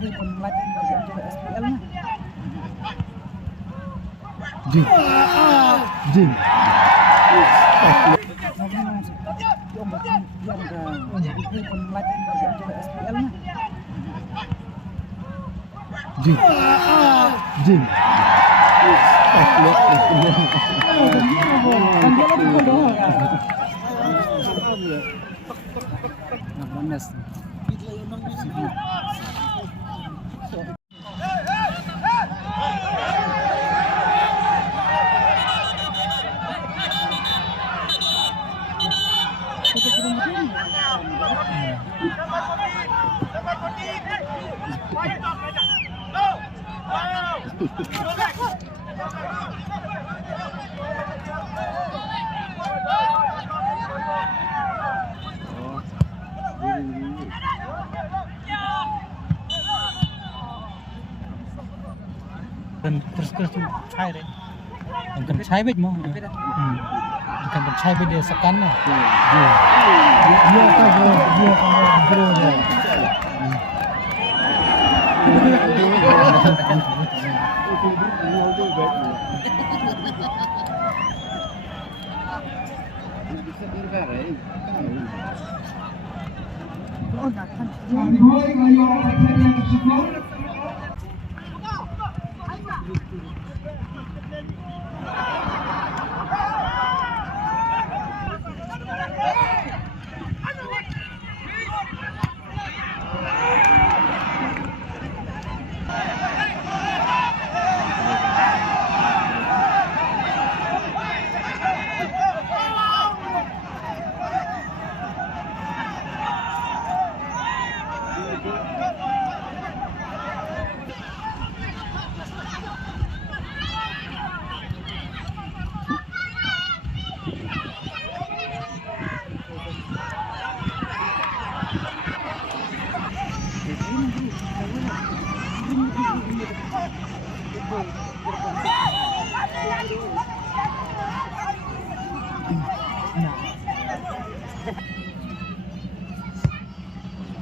Jing. Jing. Jing. Jing. Terus tuh cair ya. Bukan cair bet mau. Bukan cair bet dia sekan lah. Dia bro dia.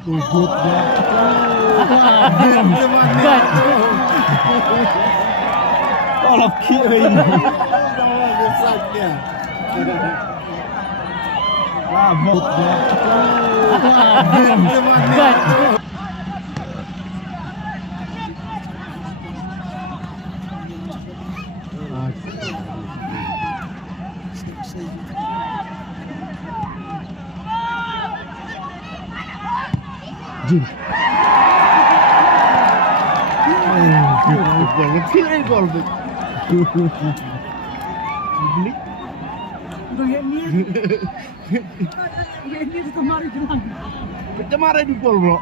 Good tolong kiri rambut Jing. Jangan kira gol. Beli. Udah ini. Ini kemarin bilang. Kemarin di gol, Bro.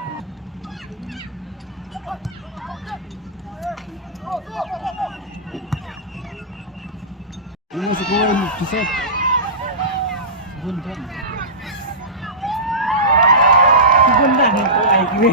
Ini sekolah ini bisa. Bundan. Bundan itu ai gue.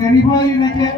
Anybody make it?